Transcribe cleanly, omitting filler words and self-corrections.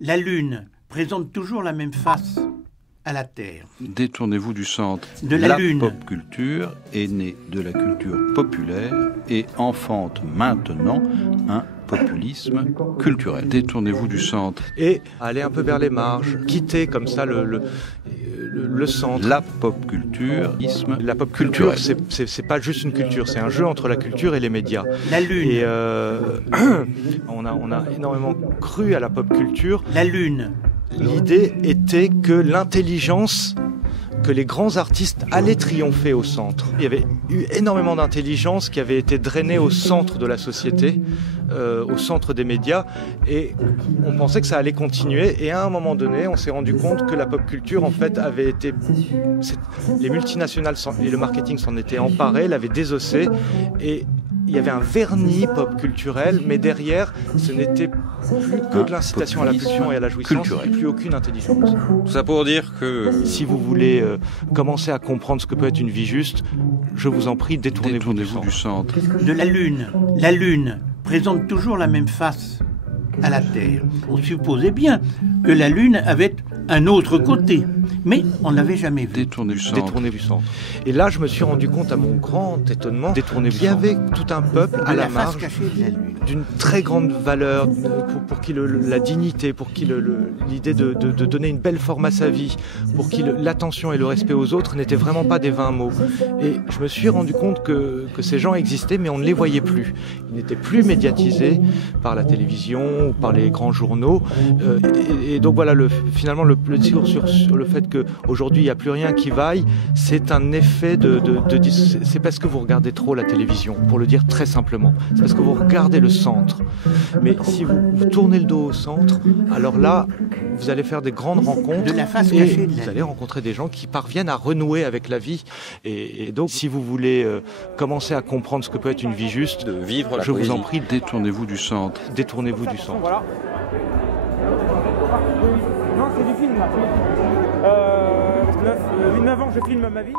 La Lune présente toujours la même face à la Terre. Détournez-vous du centre. De la Lune. La pop culture est née de la culture populaire et enfante maintenant un populisme culturel. Détournez-vous du centre. Et aller un peu vers les marges, quitter comme ça le centre. La pop culture, la pop culture, c'est pas juste une culture, c'est un jeu entre la culture et les médias. La Lune. Et on a énormément cru à la pop culture. La Lune. L'idée était que l'intelligence, que les grands artistes allaient triompher au centre. Il y avait eu énormément d'intelligence qui avait été drainée au centre de la société, au centre des médias, et on pensait que ça allait continuer. Et à un moment donné, on s'est rendu compte que la pop culture, en fait, avait été... Les multinationales et le marketing s'en étaient emparés, l'avaient désossé, et il y avait un vernis pop culturel, mais derrière, ce n'était plus que de l'incitation à la pulsion et à la jouissance, et plus aucune intelligence. Tout ça pour dire que... Si vous voulez commencer à comprendre ce que peut être une vie juste, je vous en prie, détournez-vous du centre. De la Lune. La Lune présente toujours la même face à la Terre. On supposait bien que la Lune avait un autre côté, mais on ne l'avait jamais vu. Détournez du centre. Et là, je me suis rendu compte à mon grand étonnement qu'il y avait tout un peuple à la marge d'une très grande valeur, pour qui la dignité, pour qui l'idée de donner une belle forme à sa vie, pour qui l'attention et le respect aux autres n'étaient vraiment pas des vains mots. Et je me suis rendu compte que ces gens existaient, mais on ne les voyait plus. Ils n'étaient plus médiatisés par la télévision ou par les grands journaux. Et donc voilà, finalement, le discours sur le fait qu'aujourd'hui il n'y a plus rien qui vaille, c'est un effet c'est parce que vous regardez trop la télévision, pour le dire très simplement. C'est parce que vous regardez le centre. Mais si vous tournez le dos au centre, alors là, vous allez faire des grandes rencontres de la face cachée. Vous allez rencontrer des gens qui parviennent à renouer avec la vie. Et donc, si vous voulez commencer à comprendre ce que peut être une vie juste, je vous en prie, détournez-vous du centre. Détournez-vous du centre. Voilà. Non, c'est du film là. 8-9 ans, je filme ma vie.